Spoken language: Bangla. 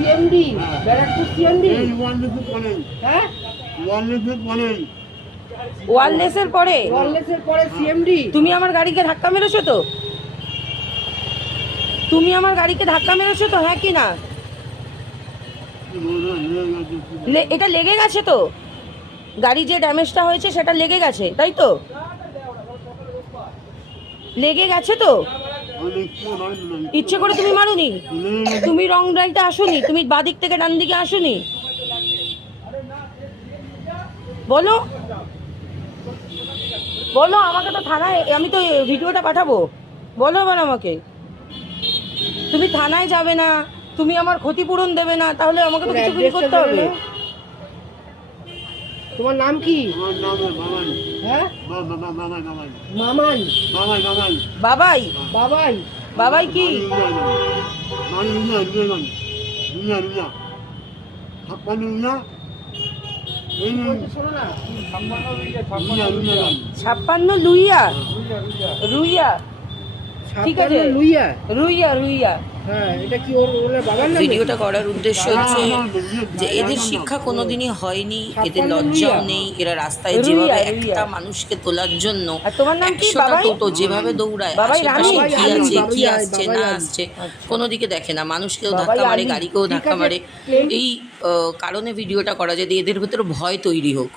সিএমডি ব্যারাকপুর সিএমডি হ্যাঁ ওয়ারলেসের পরে ওয়ারলেসের পরে সিএমডি। তুমি আমার গাড়িকে ধাক্কা মেরেছো তো? তুমি আমার গাড়িকে ধাক্কা মেরেছো তো, হ্যাঁ কি না? এটা লেগে গেছে তো, গাড়ি যে ড্যামেজটা হয়েছে সেটা লেগে গেছে, তাই তো? লেগে গেছে তো? ইচ্ছে করে তুমি মারুনি? তুমি রং রাইটে আসোনি? তুমি বাদিক থেকে ডান দিকে আসোনি? বলো বলো, আমাকে তো থানায়, আমি তো ভিডিওটা পাঠাবো। বলো এবার আমাকে, তুমি থানায় যাবে না, তুমি আমার ক্ষতিপূরণ দেবে না, তাহলে আমাকে তো কিছু কিছু করতে হবে। তোমার নাম কি? হ্যাঁ মামান। বাবাই? বাবাই। বাবাই কি? শোনো না, 56 লুইয়া রুইয়া, ঠিক আছে, লুইয়া। রুইয়া রুইয়া। হ্যাঁ, এটা কি ওর বাবার নাম? ভিডিওটা করার উদ্দেশ্য হচ্ছে যে এদের শিক্ষা কোনোদিনই হয়নি, এদের লজ্জাও নেই। এরা রাস্তায় যেভাবে একটা মানুষকে তোলার জন্য 100টা টোটো যেভাবে দৌড়ায়, আশেপাশে কি আছে কি আসছে না আসছে কোনো দিকে দেখে না, মানুষকেও ধাক্কা মারে, গাড়িকেও ধাক্কা মারে। এই কারণে ভিডিওটা করা, যদি এদের ভেতরে ভয় তৈরি হোক।